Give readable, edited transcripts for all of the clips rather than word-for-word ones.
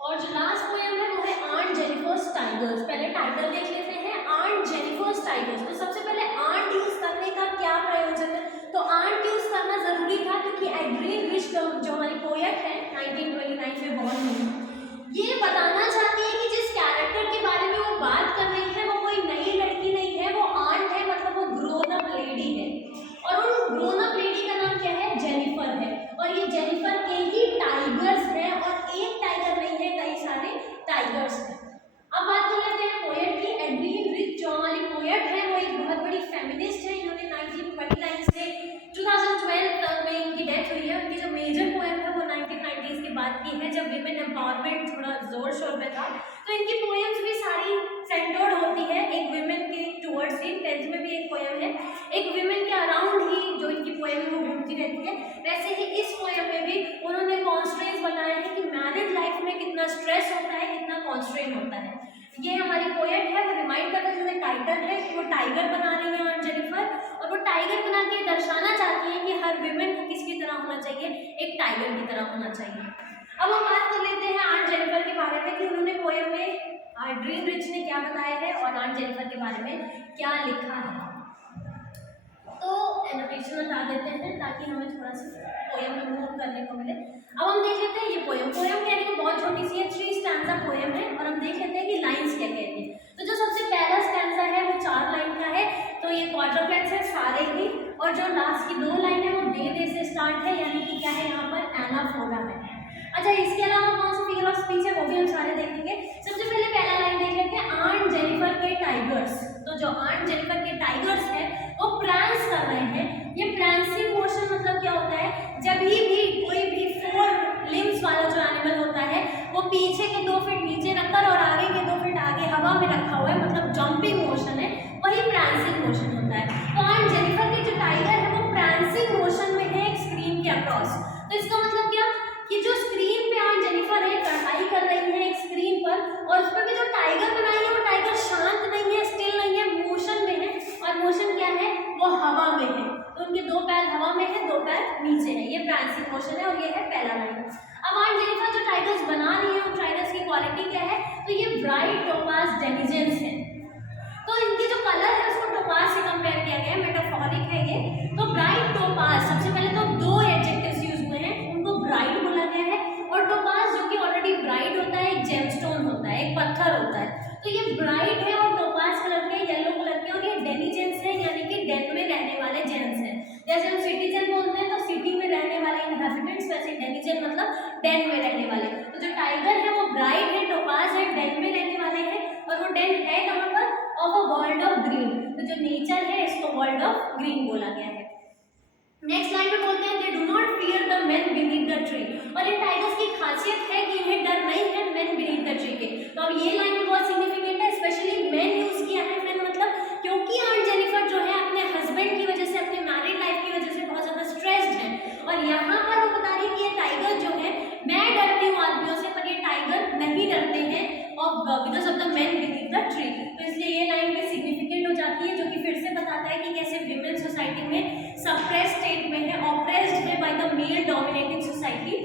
और जो last poem है वो है ऑन जेनिफर्स टाइगर्स। पहले टाइटल देख लेते हैं, ऑन जेनिफर्स टाइगर्स। तो सबसे पहले ऑन यूज करने का क्या प्रयोजन है? तो ऑन यूज करना जरूरी था क्योंकि एड्रीन रिच जो हमारी पोएट है 1929 में बॉर्न हुई, ये बताना चाहती है कि जिस कैरेक्टर के बारे में वो बात कर रही है वो कोई नई लड़की नहीं है, वो आंट है, मतलब वो ग्रोन अप लेडी है। और उन ग्रोन अप लेडी का नाम क्या है? जेनिफर है। और ये जेनिफर के ही टाइगर्स हैं, और एक टाइगर नहीं है, कई सारे टाइगर्स हैं। अब बात कर लेते हैं पोएट की। एड्रीन रिच जो हमारी पोएट है वो एक बहुत बड़ी फेमिनिस्ट है। इन्होंने 1929 से 2012 तक में इनकी डेथ हुई है। उनकी जो मेजर पोएम है वो 1990s की बात की है, जब विमेन एम्पावरमेंट थोड़ा जोर शोर पे था। तो इनकी पोएम्स भी सारी सेंटर्ड होती है एक विमेन के टुवर्ड्स ही। 10th में भी एक पोएम है एक विमेन के अराउंड ही जो इनकी पोएम है वो घूमती रहती है। वैसे ही इस पोएम में भी उन्होंने कॉन्स्ट्रेंट्स बनाया है कि मैरिज लाइफ में कितना स्ट्रेस होता है, कितना कॉन्स्ट्रेंट होता है। ये हमारी पोएट है, वो रिमाइंड करता है, जैसे टाइटल है कि वो टाइगर बना रही है ऑन जेनिफर, और वो टाइगर बना के दर्शाना चाहती है कि हर विमेन को किसकी तरह होना चाहिए? एक टाइगर की तरह होना चाहिए। अब हम बात कर लेते हैं ऑन जेनिफर के बारे में कि उन्होंने पोएम में ड्रीम रिच ने क्या बताया है और ऑन जेनिफर के बारे में क्या लिखा है। तो एनोटेशन हटा देते हैं ताकि हमें थोड़ा सा पोएम में मूव करने को मिले। अब हम देख लेते हैं ये पोएम कहने को बहुत छोटी सी है, 3 स्टैंजा पोएम है, और हम देख लेते हैं कि लाइंस क्या कहती है। तो जो सबसे पहला स्टैंजा है वो 4 लाइन का है, तो ये क्वाड्रुप्लेट्स है सारे ही, और जो लास्ट की 2 लाइन है वो दे से स्टार्ट है, यानी कि क्या है यहाँ पर एनाफोरा है। अच्छा, इसके अलावा कौन सा फिगर ऑफ स्पीच है वो भी हम सारे देखेंगे। सबसे पहले पहला लाइन देख लेते हैं, ऑन जेनिफर के टाइगर्स। तो जो ऑन जेनिफर के टाइगर्स है वो प्रांस कर रहे हैं। ये प्रांसिंग मोशन मतलब क्या होता है? जब भी कोई भी 4 लिम्स वाला जो एनिमल होता है वो पीछे के 2 फीट नीचे रखकर और आगे के 2 फीट आगे हवा में रखा हुआ है, मतलब जंपिंग मोशन है, वही प्रांसिंग मोशन होता है। तो ऑन जेनिफर के जो टाइगर है वो प्रांसिंग मोशन में है एक स्क्रीन के अक्रॉस। तो इसका मतलब क्या कि जो स्क्रीन पे ऑन जेनिफर है कढ़ाई कर रही है एक स्क्रीन पर, और उस पर भी जो टाइगर बनाई है वो टाइगर शांत नहीं है, स्टिल नहीं है, मोशन में है। और मोशन क्या है? वो हवा में है। तो उनके 2 पैर हवा में है, 2 पैर नीचे है, ये प्रांसिंग मोशन है, और ये है पहला लाइन। अब ऑन जेनिफर जो टाइगर्स बना रही है उन टाइगर्स की क्वालिटी क्या है? तो ये ब्राइट टोपाज डेनिजेंस है। तो इनकी जो कलर है उसको टोपाज से कंपेयर किया गया है, मेटाफोरिक है ये। तो ब्राइट टोपाज, सबसे पहले तो 2 एडजेक्टिव्स यूज हुए हैं, उनको ब्राइट बोला गया है, और टोपाज जो कि ऑलरेडी ब्राइट होता है, एक जेमस्टोन होता है, एक पत्थर होता है। तो ये ब्राइट है और टोपाज कलर के, येलो कलर के, और ये डेनिजेंस है, यानी कि डेन में रहने वाले जेंस हैं। जैसे हम सिटीजन बोलते हैं तो सिटी में रहने वाले इनहैबिटेंट्स, वैसे डेनिजन मतलब डेन में रहने वाले। तो जो टाइगर है वो ब्राइट है, टोपाज है, डेन में रहने वाले हैं, और वो डेन है कहाँ पर? Of a world of green. तो जो नेचर है इसको वर्ल्ड ऑफ ग्रीन बोला गया है। नेक्स्ट लाइन में बोलते हैं, they do not fear the main beneath the tree. और इन टाइगर्स की खासियत है कि इन्हें डर नहीं है मेन बीनीथ द ट्री के। तो अब ये लाइन भी बहुत सिग्निफिकेंट है, स्पेशली मेन यूज किया है मेन, मतलब क्योंकि ऑन जेनिफर जो है अपने हस्बैंड की वजह से, अपने मैरिड लाइफ की वजह से बहुत ज्यादा स्ट्रेस्ड है, और यहाँ पर वो बता रही है कि ये टाइगर जो है, मैं डरती हूँ आदमियों से पर ये टाइगर नहीं डरते हैं, और because of the main beneath the tree. तो इसलिए ये लाइन भी सिग्निफिकेंट हो जाती है, जो कि फिर से बताता है कि कैसे विमेन सोसाइटी में सप्रेस्ड स्टेट में है, ऑप्रेस्ड है by the male dominating society.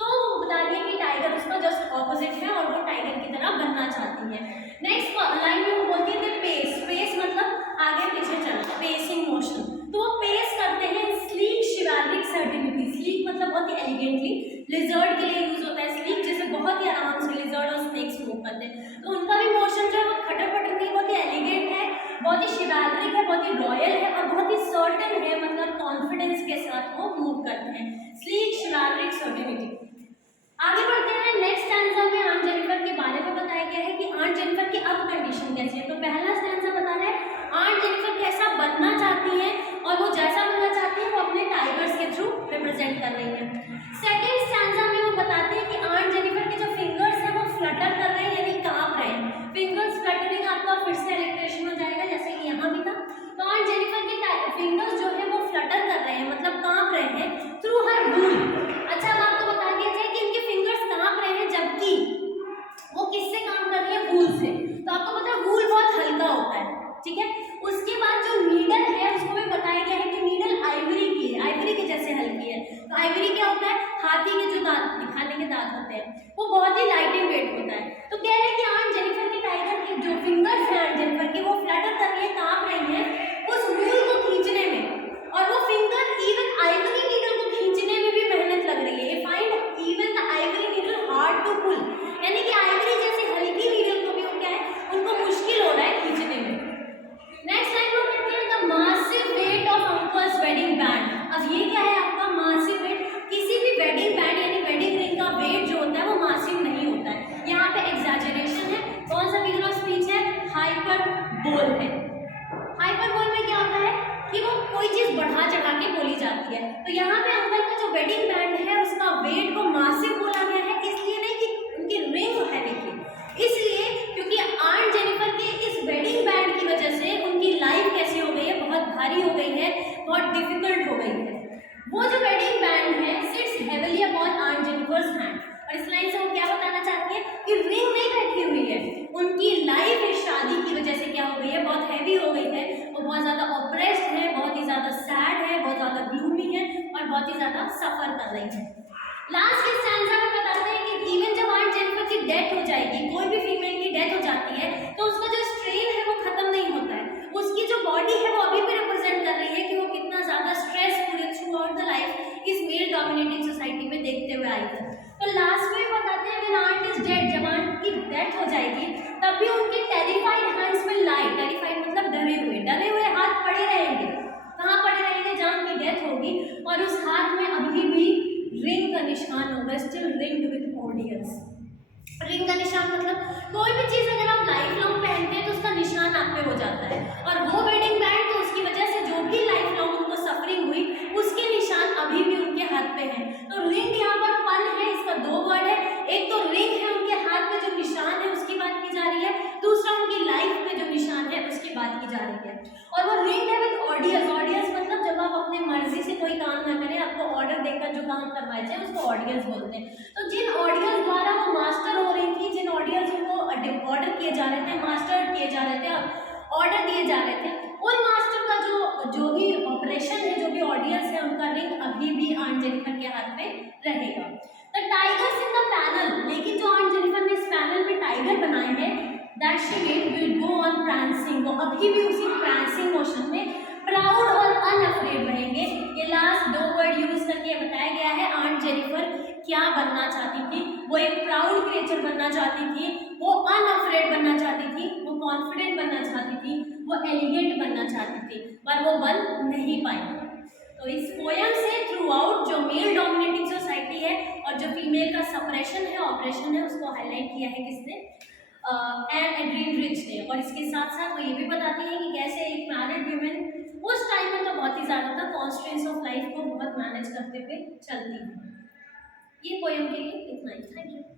तो वो बता रही है कि टाइगर उसका जस्ट ऑपोजिट है और वो टाइगर की तरह बनना चाहती है। नेक्स्ट लाइन में वो बोलती है कि पेस, पेस मतलब आगे पीछे चलना, पेसिंग मोशन। तो वो पेस करते हैं स्लीक शिवालिक सर्टिनिटी। स्लीक मतलब बहुत ही एलिगेंटली, लिजर्ड के लिए यूज होता है स्लीक, जैसे बहुत ही आराम से लिजर्ड और स्नेक्स मूव करते हैं। तो उनका भी मोशन जो है वो खटर-पटर नहीं, बहुत ही एलिगेंट है, बहुत ही शिवालिक है, बहुत ही रॉयल है, और बहुत ही सर्टेन है, मतलब कॉन्फिडेंस के साथ वो मूव करते हैं। Sleek Shivalik certainty. आगे बढ़ते हैं। नेक्स्ट स्टैंजा में ऑन जेनिफर के बारे में बताया गया है कि ऑन जेनिफर की अब कंडीशन कैसी है। तो पहला स्टैंजा बता रहे हैं ऑन जेनिफर कैसा बनना चाहती है, और वो जैसा बनना चाहती है वो अपने टाइगर्स के थ्रू रिप्रेजेंट कर रही है। सेकेंड स्टैंजा में वो बताती है कि ऑन जेनिफर के जो फिंगर्स हैं वो फ्लटर कर रहे हैं, यानी कांप रहे हैं। फिंगर्स फ्लटरिंग आपका फिर से इलेक्ट्रेशन हो जाएगा, जैसे कि यहाँ भी था। तो ऑन जेनिफर के फिंगर्स जो है वो फ्लटर कर रहे हैं, मतलब कांप रहे हैं थ्रू हर वूल। अच्छा, अब आपको बता दिया जाए कि इनके फिंगर्स कांप रहे हैं, जबकि वो किससे काम कर रही है? वूल से। तो आपको पता है वूल बहुत हल्का होता है, ठीक है। उसके बाद जो नीडल है उसको भी बताया गया है कि नीडल आइवरी की है, आइवरी के जैसे हल्की है। तो आइवरी क्या होता है? हाथी के जो दांत, दिखाने के दांत होते हैं, वो बहुत ही light and wait to pull, यानी कि आइवरी जैसी हल्की नीडल को भी वो क्या है, उनको मुश्किल हो रहा है खींचने में। नेक्स्ट लाइन को कहते हैं the massive weight of uncle's wedding band. अब ये क्या है आपका मासिव वेट, किसी भी वेडिंग बैंड यानी वेडिंग रिंग का वेट जो होता है वो मासिव नहीं होता है, यहाँ पे एग्जैजरेशन है। कौन सा फिगर ऑफ स्पीच है, हाइपरबोल है। हाइपरबोल में क्या होता है कि वो कोई चीज बढ़ा चढ़ा के बोली जाती है, तो यहाँ पे अंकल का जो वेडिंग बैंड है उसका वेट को मासिव बोला गया है, इसलिए नहीं कि उनकी रिंग हैवी थी, इसलिए क्योंकि आंट जेनिफर के इस वेडिंग बैंड की वजह से उनकी लाइफ कैसी हो गई है, बहुत भारी हो गई है, बहुत डिफिकल्ट हो गई है। वो जो वेडिंग बैंड है sits heavily upon aunt Jennifer's hand, और इस लाइन से वो क्या बताना चाहती है कि रिंग नहीं बैठी हुई है, उनकी लाइफ इस शादी की वजह से क्या हो गई है, बहुत हैवी हो गई है, वो बहुत ज़्यादा ऑप्रेस्ड है, बहुत ही ज़्यादा सैड है, बहुत ज़्यादा ग्लूमी है और बहुत ही ज़्यादा सफ़र कर रही है। लास्ट के स्टैंजा में बताते हैं कि इवन जब आंट जेनिफर की डेथ हो जाएगी, कोई भी फीमेल की डेथ हो जाती है, तो उसका जो स्ट्रेन है वो खत्म नहीं होता है, उसकी जो बॉडी है वो अभी भी रिप्रेजेंट कर रही है कि वो कितना ज़्यादा स्ट्रेस पूरे थ्रू आउट द लाइफ इस मेल डोमिनेटिंग सोसाइटी में देखते हुए आई है। तो लास्ट में बताते हैं व्हेन आंट इज डेड, जब आंट की डेथ हो जाएगी तब भी उनके terrified hands will lie, terrified मतलब डरे हुए हाथ पड़े रहेंगे, कहाँ पड़े रहेंगे, जहाँ उनकी डेथ होगी, और उस हाथ में अभी भी रिंग का निशान होगा, still ringed with audience. Ring का निशान मतलब कोई भी चीज़ अगर आप लाइफ लॉन्ग पहनते हैं तो उसका निशान आप पे हो जाता है, और वो वेडिंग बैंड तो उसकी वजह से जो भी लाइफ लॉन्ग उनको सफरिंग हुई उसके निशान अभी भी उनके हाथ पे हैं। तो रिंग यहाँ पर पन है, इसका दो वर्ड है, एक तो रिंग है उनके हाथ में जो निशान है उसकी बात की जा रही है, दूसरा उनकी लाइफ में जो निशान है उसकी बात की जा रही है। और वो रिंग है विद ऑडियंस, ऑडियंस मतलब जब आप अपने मर्जी से कोई काम ना करें, आपको ऑर्डर देकर जो काम करवाए जाए उसको ऑडियंस बोलते हैं। तो जिन ऑडियंस द्वारा वो मास्टर हो रही थी, जिन ऑडियंस को ऑर्डर किए जा रहे थे, मास्टर किए जा रहे थे, ऑर्डर दिए जा रहे थे, उन मास्टर का जो भी ऑपरेशन है, जो भी ऑडियंस है, उनका रिंग अभी भी आंट जेनिफर के हाथ में रहेगा। The tigers in the panel, लेकिन जो आंट जेनिफर ने इस पैनल में टाइगर बनाए हैं, that she will go on prancing, वो अभी भी उसी प्रांसिंग मोशन में प्राउड और अनअफ्रेड रहेंगे। ये लास्ट दो वर्ड यूज करके बताया गया है आंट जेनिफर क्या बनना चाहती थी। वो एक प्राउड क्रिएचर बनना चाहती थी, वो अनअफ्रेड बनना चाहती थी, वो कॉन्फिडेंट बनना चाहती थी, वो एलिगेंट बनना चाहती थी, पर वो बन नहीं पाई। तो इस पोयम से थ्रू आउट जो मेल डोमिनेटिंग सोसाइटी है और जो फीमेल का सप्रेशन है, ऑपरेशन है, उसको हाईलाइट किया है किसने, एन एड्रीन रिच ने। और इसके साथ साथ वो ये भी बताती है कि कैसे एक मैरिड वीमेन उस टाइम में तो बहुत ही ज़्यादा था, कॉन्स्टेंट्स ऑफ लाइफ को बहुत मैनेज करते हुए चलती है। ये पोयम के लिए इतना ही, थैंक यू।